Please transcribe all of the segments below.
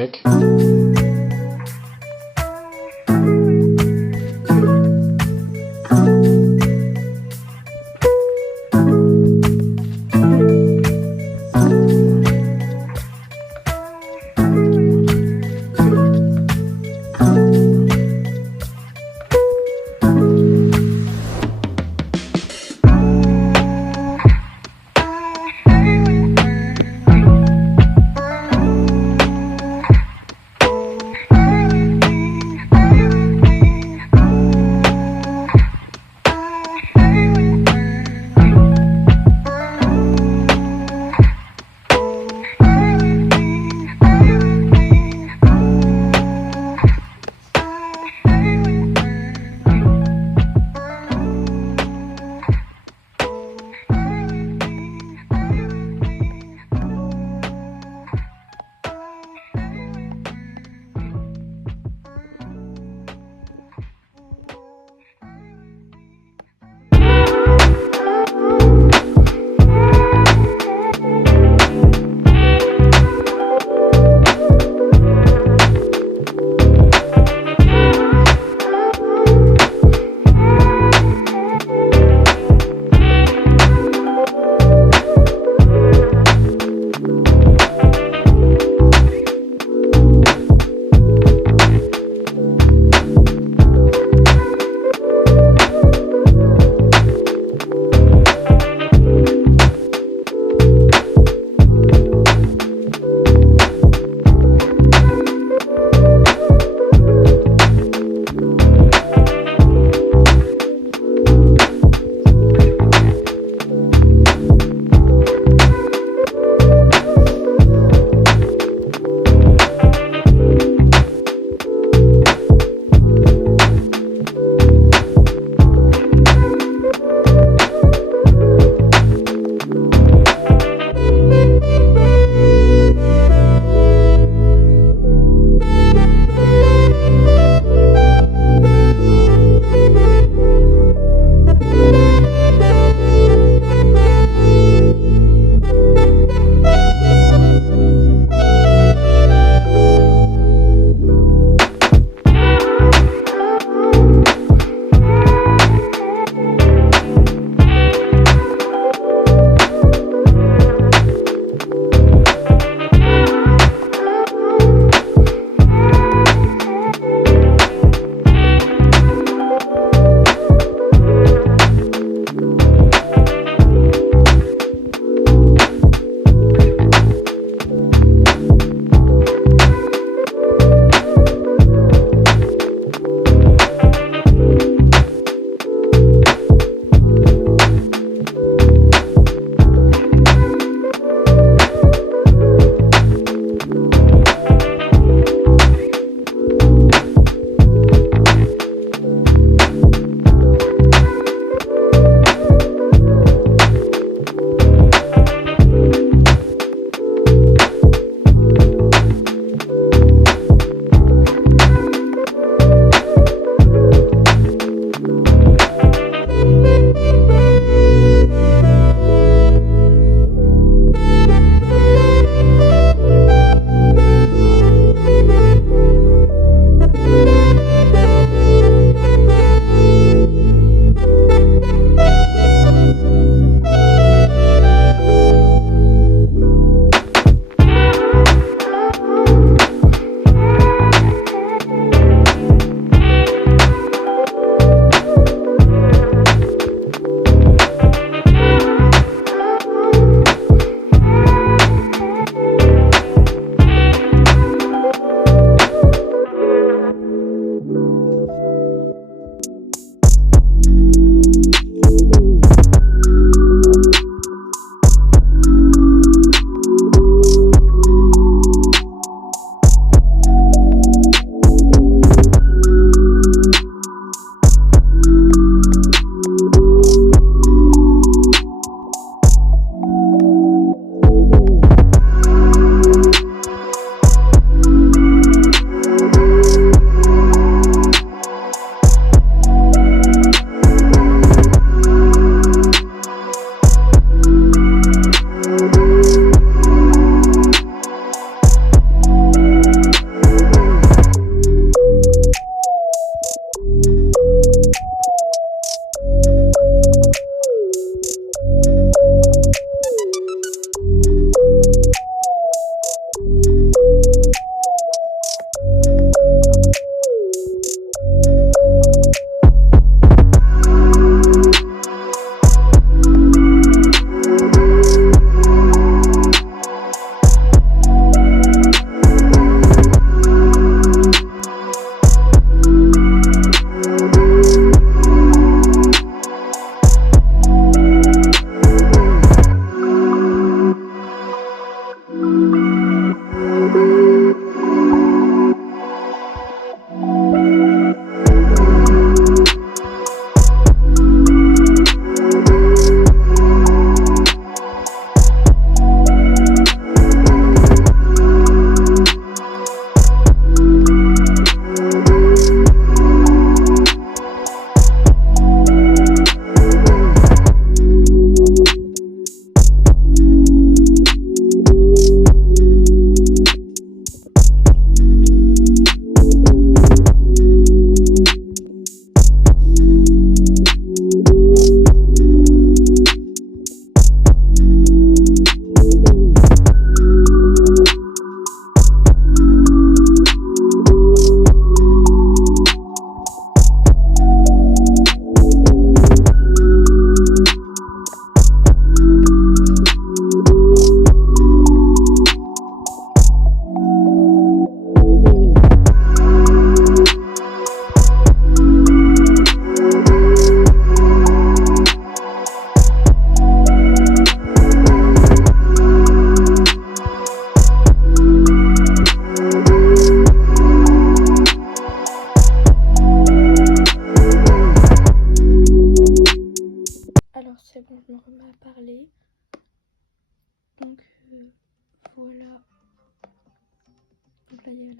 check.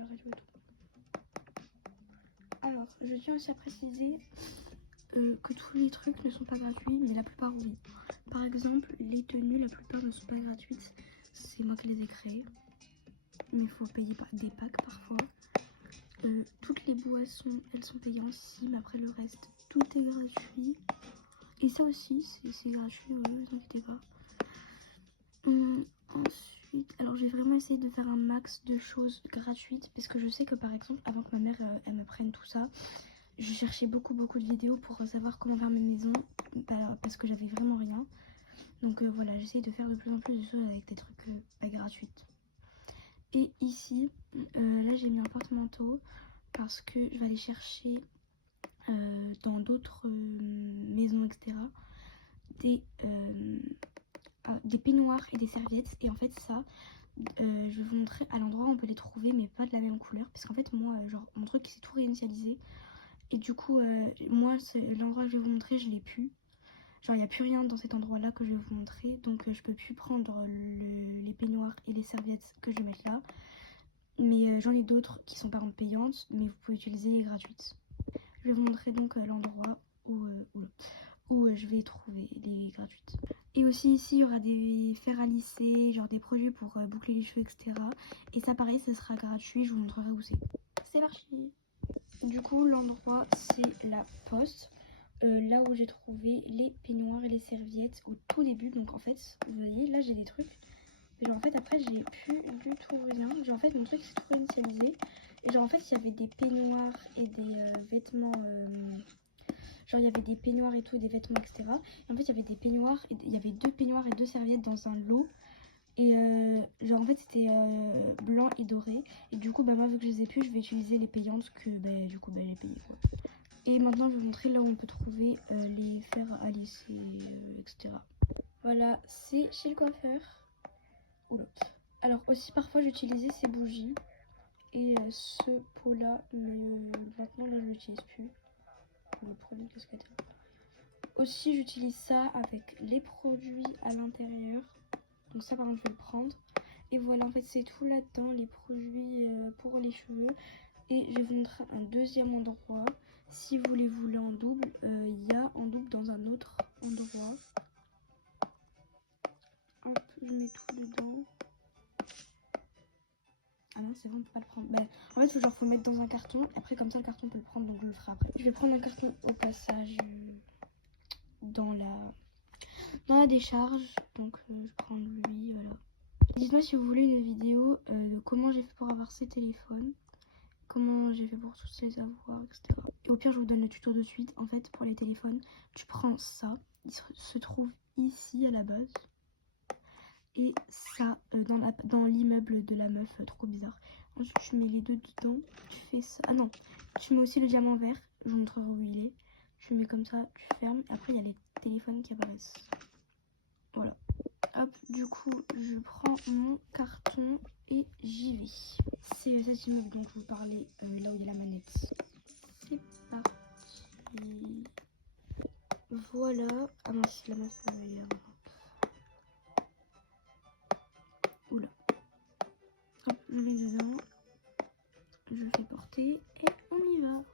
leur et tout. Alors, je tiens aussi à préciser que tous les trucs ne sont pas gratuits, mais la plupart oui. Par exemple, les tenues, la plupart ne sont pas gratuites. C'est moi qui les ai créées. Mais il faut payer des packs parfois. Toutes les boissons, elles sont payantes ici, mais après le reste, tout est gratuit. Et ça aussi, c'est gratuit, ne vous inquiétez pas. Ensuite, alors j'ai vraiment essayé de faire un max de choses gratuites, parce que je sais que par exemple, avant que ma mère elle me prenne tout ça, je cherchais beaucoup de vidéos pour savoir comment faire mes maisons, parce que j'avais vraiment rien. Donc voilà, j'essaye de faire de plus en plus de choses avec des trucs pas gratuites. Et ici, là j'ai mis un porte-manteau parce que je vais aller chercher dans d'autres maisons, etc. Des peignoirs et des serviettes. Et en fait ça, je vais vous montrer à l'endroit où on peut les trouver, mais pas de la même couleur. Parce qu'en fait moi, genre mon truc c'est tout réinitialisé. Et du coup, moi l'endroit que je vais vous montrer, je l'ai plus. Genre il n'y a plus rien dans cet endroit là que je vais vous montrer. Donc je peux plus prendre les peignoirs et les serviettes que je vais mettre là. Mais j'en ai d'autres qui sont par contre payantes, mais vous pouvez utiliser les gratuites. Je vais vous montrer donc l'endroit où je vais trouver les gratuites. Et aussi ici il y aura des fers à lisser, genre des produits pour boucler les cheveux, etc. Et ça pareil, ça sera gratuit, je vous montrerai où c'est. C'est parti. Du coup l'endroit c'est la poste. Là où j'ai trouvé les peignoirs et les serviettes au tout début. Donc en fait, vous voyez, là j'ai des trucs. Et genre en fait après j'ai plus du tout rien. Genre en fait mon truc c'est tout réinitialisé. Et genre en fait il y avait des peignoirs et des vêtements. Genre il y avait des peignoirs et tout, des vêtements, etc. Et en fait il y avait des peignoirs, il y avait 2 peignoirs et 2 serviettes dans un lot. Et genre en fait c'était blanc et doré. Et du coup bah moi vu que je les ai plus, je vais utiliser les payantes que bah du coup bah j'ai payé quoi. Et maintenant je vais vous montrer là où on peut trouver les fers à lisser, etc. Voilà, c'est chez le coiffeur. Oula. Alors aussi parfois j'utilisais ces bougies et ce pot là, mais maintenant là je l'utilise plus. Le premier casquette. Aussi j'utilise ça avec les produits à l'intérieur. Donc ça par exemple je vais le prendre. Et voilà, en fait c'est tout là-dedans, les produits pour les cheveux. Et je vais vous montrer un deuxième endroit. Si vous les voulez en double, il y a en double dans un autre endroit. Hop, je mets tout dedans. Ah non, c'est bon, on peut pas le prendre. Bah, en fait, faut le mettre dans un carton. Après, comme ça, le carton peut le prendre, donc je le ferai après. Je vais prendre un carton au passage dans la décharge. Donc, je prends lui, voilà. Dites-moi si vous voulez une vidéo de comment j'ai fait pour avoir ces téléphones. Comment j'ai fait pour tous les avoir, etc. Et au pire, je vous donne le tuto de suite. En fait, pour les téléphones, tu prends ça. Il se trouve ici à la base. Et ça, dans l'immeuble de la meuf, trop bizarre. Ensuite, tu mets les deux dedans. Tu fais ça. Ah non, tu mets aussi le diamant vert. Je vous montrerai où il est. Tu mets comme ça, tu fermes. Et après, il y a les téléphones qui apparaissent. Voilà. Hop, du coup, je prends mon carton et j'y vais. C'est cet immeuble dont je vous parlais, là où il y a la manette. C'est parti. Voilà. Ah non, c'est la meuf. Oula. Hop, je vais dedans. Je fais porter et on y va.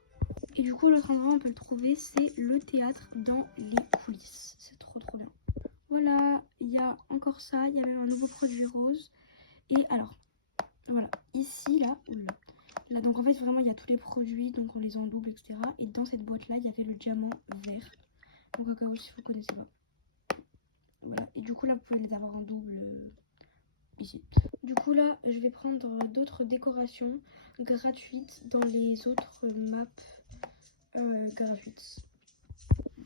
Et du coup, l'autre endroit, on peut le trouver, c'est le théâtre dans les coulisses. C'est trop bien. Voilà, il y a encore ça. Il y a même un nouveau produit rose. Et alors, voilà, ici, là, là, donc en fait, vraiment, il y a tous les produits, donc on les en double, etc. Et dans cette boîte-là, il y avait le diamant vert. Donc, au cas où, si vous connaissez pas. Voilà, et du coup, là, vous pouvez les avoir en double ici. Du coup, là, je vais prendre d'autres décorations gratuites dans les autres maps gratuites.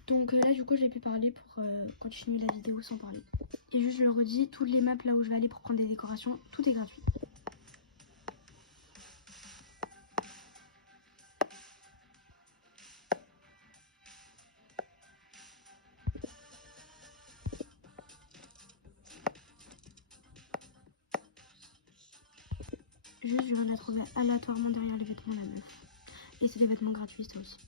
Donc là, du coup, j'ai pu parler pour continuer la vidéo sans parler. Et juste, je le redis, toutes les maps là où je vais aller pour prendre des décorations, tout est gratuit. Juste, je viens de la trouver aléatoirement derrière les vêtements de la meuf. Et c'est des vêtements gratuits, ça aussi.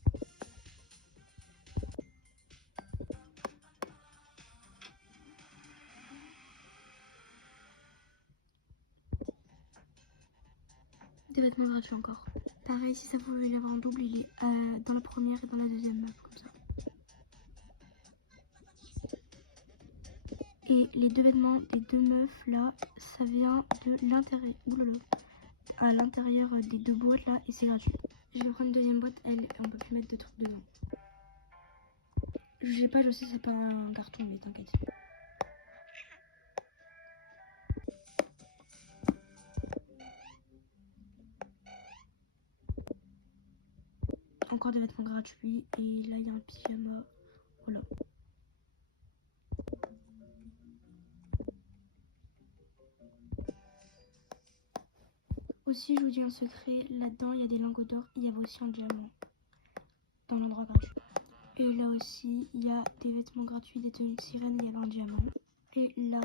Des vêtements gratuits encore. Pareil, si ça vous voulez l'avoir en double, il est dans la première et dans la deuxième meuf, comme ça. Et les deux vêtements des deux meufs là, ça vient de l'intérieur. Oulala. À l'intérieur des deux boîtes là, et c'est gratuit. Je vais prendre une deuxième boîte, on peut plus mettre de trucs dedans. Je sais pas, je sais c'est pas un carton, mais t'inquiète. Encore des vêtements gratuits, et là il y a un pyjama, voilà. Aussi, je vous dis un secret, là-dedans il y a des lingots d'or, il y avait aussi un diamant dans l'endroit gratuit. Et là aussi, il y a des vêtements gratuits, des tenues de sirène, il y avait un diamant. Et là,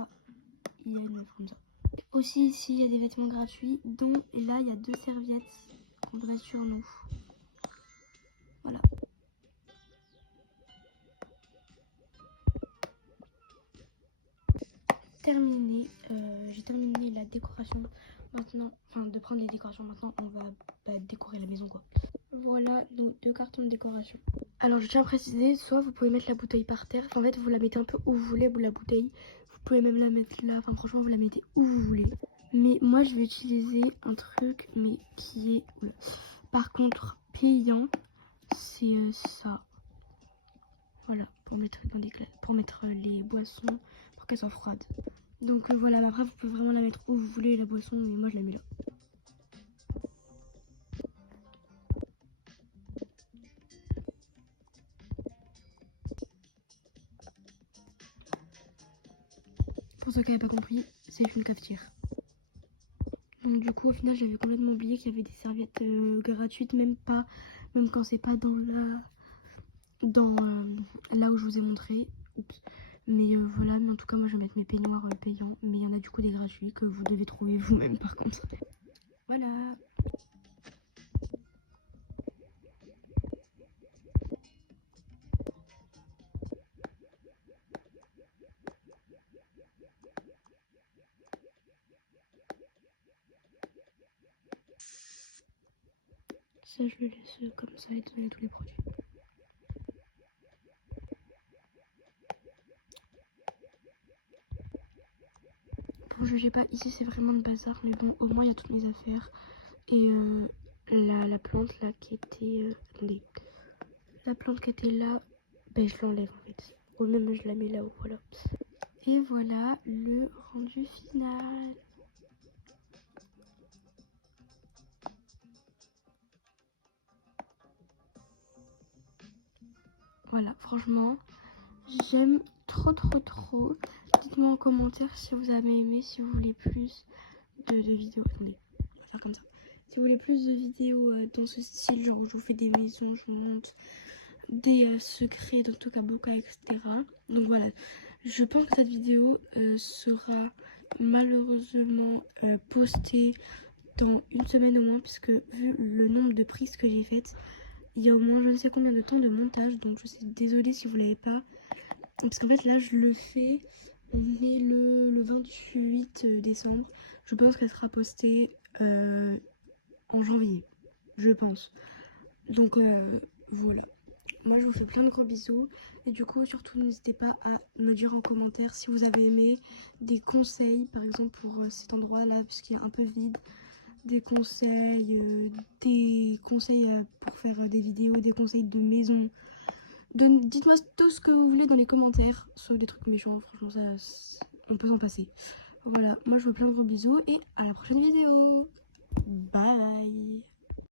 il y a une meuf comme ça. Aussi ici, il y a des vêtements gratuits, dont là, il y a deux serviettes qu'on peut mettre sur nous. Voilà. Terminé, j'ai terminé la décoration. Maintenant, enfin de prendre les décorations, maintenant on va décorer la maison quoi. Voilà nos deux cartons de décoration. Alors je tiens à préciser, soit vous pouvez mettre la bouteille par terre, en fait vous la mettez un peu où vous voulez, la bouteille. Vous pouvez même la mettre là, enfin franchement vous la mettez où vous voulez. Mais moi je vais utiliser un truc mais qui est par contre payant, c'est ça. Voilà, pour mettre les boissons, pour qu'elles soient froides. Donc voilà, après vous pouvez vraiment la mettre où vous voulez la boisson, mais moi je la mets là. Pour ceux qui n'avaient pas compris, c'est une cafetière. Donc du coup au final j'avais complètement oublié qu'il y avait des serviettes gratuites, même quand c'est pas dans là où je vous ai montré. Oups. Mais voilà, mais en tout cas moi je vais mettre mes peignoirs payants, mais il y en a du coup des gratuits que vous devez trouver vous-même par contre. Voilà. Ça je le laisse comme ça et donner tous les produits. Bon, je sais pas, ici c'est vraiment le bazar, mais bon, au moins il y a toutes mes affaires. Et la plante là qui était... attendez. La plante qui était là, ben je l'enlève en fait. Ou même je la mets là-haut, voilà. Et voilà le rendu final. Voilà, franchement, j'aime trop. Dites-moi en commentaire si vous avez aimé, si vous voulez plus de vidéos. Attendez, on va faire comme ça. Si vous voulez plus de vidéos dans ce style, genre où je vous fais des maisons, je vous montre des secrets dans Toca-Boca, etc. Donc voilà, je pense que cette vidéo sera malheureusement postée dans une semaine au moins, puisque vu le nombre de prises que j'ai faites, il y a au moins je ne sais combien de temps de montage, donc je suis désolée si vous l'avez pas, parce qu'en fait là je le fais, on est le 28 décembre, je pense qu'elle sera postée en janvier, je pense. Donc voilà. Moi je vous fais plein de gros bisous et du coup surtout n'hésitez pas à me dire en commentaire si vous avez aimé, des conseils par exemple pour cet endroit là puisqu'il est un peu vide, des conseils pour faire des vidéos, des conseils de maison. Dites-moi tout ce que vous voulez dans les commentaires, sauf des trucs méchants, franchement ça, on peut s'en passer. Voilà, moi je vous fais plein de gros bisous et à la prochaine vidéo.